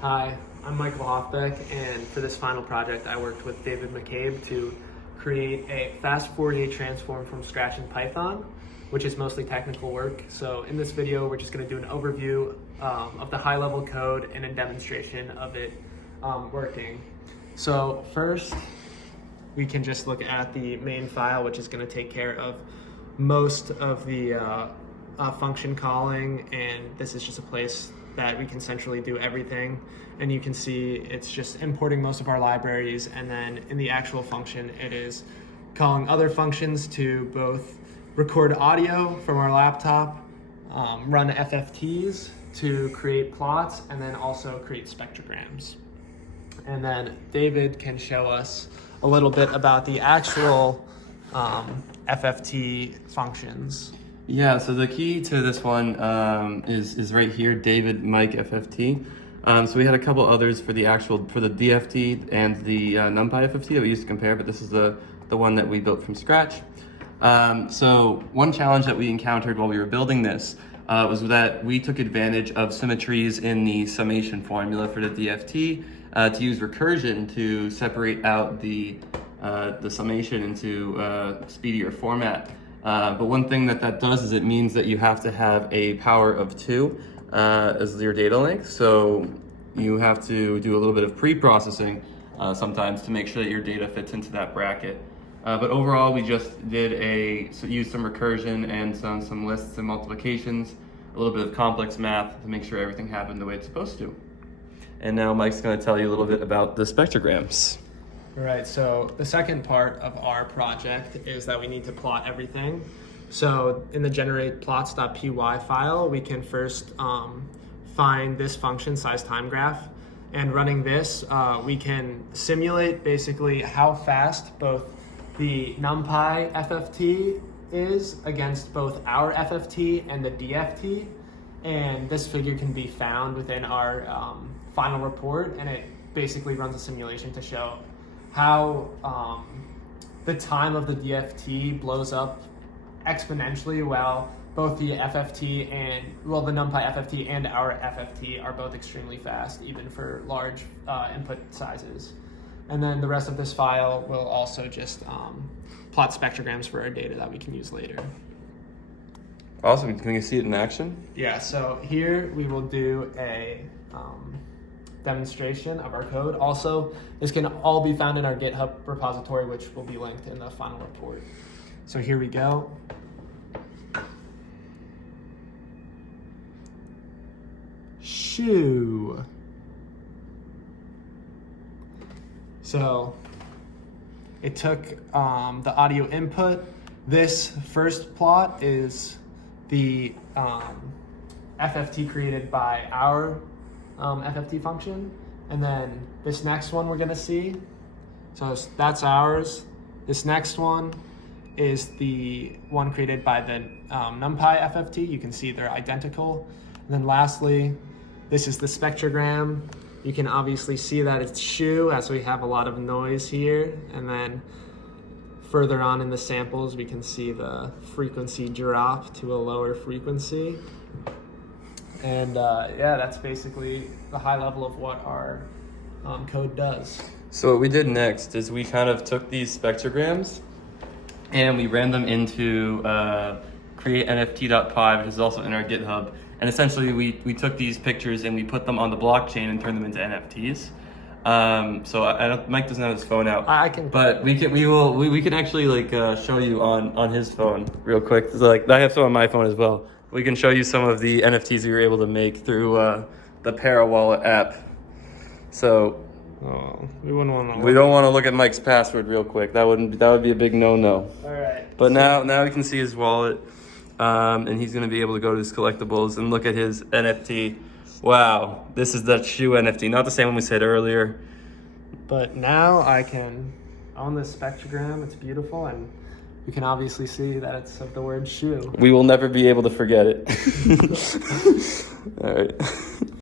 Hi, I'm Michael Hoffbeck, and for this final project, I worked with David McCabe to create a fast Fourier transform from scratch in Python, which is mostly technical work. So in this video, we're just going to do an overview of the high-level code and a demonstration of it working. So first, we can just look at the main file, which is going to take care of most of the function calling, and this is just a place that we can centrally do everything. And you can see it's just importing most of our libraries, and then in the actual function it is calling other functions to both record audio from our laptop, run FFTs to create plots, and then also create spectrograms. And then David can show us a little bit about the actual FFT functions. Yeah, so the key to this one is right here, David Mike FFT. So we had a couple others for the DFT and the NumPy FFT that we used to compare, but this is the one that we built from scratch. So one challenge that we encountered while we were building this was that we took advantage of symmetries in the summation formula for the DFT to use recursion to separate out the summation into speedier format. But one thing that does is it means that you have to have a power of 2 as your data length. So you have to do a little bit of pre-processing sometimes to make sure that your data fits into that bracket. But overall, we just used some recursion and some lists and multiplications, a little bit of complex math to make sure everything happened the way it's supposed to. And now Mike's going to tell you a little bit about the spectrograms. Right, so the second part of our project is that we need to plot everything. So in the generate plots.py file, we can first find this function, size time graph, and running this, we can simulate basically how fast both the NumPy FFT is against both our FFT and the DFT, and this figure can be found within our final report, and it basically runs a simulation to show how the time of the DFT blows up exponentially while both the FFT and, well, the NumPy FFT and our FFT are both extremely fast, even for large input sizes. And then the rest of this file will also just plot spectrograms for our data that we can use later. Awesome, can we see it in action? Yeah, so here we will do a demonstration of our code. Also, this can all be found in our GitHub repository, which will be linked in the final report. So here we go. Shoo. So it took the audio input. This first plot is the FFT created by our FFT function, and then this next one we're going to see, so that's ours. This next one is the one created by the NumPy FFT. You can see they're identical. And then lastly, this is the spectrogram. You can obviously see that it's shoo, as we have a lot of noise here, and then further on in the samples we can see the frequency drop to a lower frequency. And yeah, that's basically the high level of what our code does. So what we did next is we kind of took these spectrograms and we ran them into create-nft.py, which is also in our GitHub. And essentially we took these pictures and we put them on the blockchain and turned them into NFTs. So Mike doesn't have his phone out. I can, but we can actually show you on his phone real quick. So, I have some on my phone as well. We can show you some of the NFTs we were able to make through the ParaWallet app. So we wouldn't want to. We don't want to look at Mike's password real quick. That would be a big no-no. All right. But now we can see his wallet, and he's going to be able to go to his collectibles and look at his NFT. Wow, this is that shoe NFT, not the same one we said earlier. But now I can own this spectrogram. It's beautiful, and you can obviously see that it's of the word shoe. We will never be able to forget it. All right.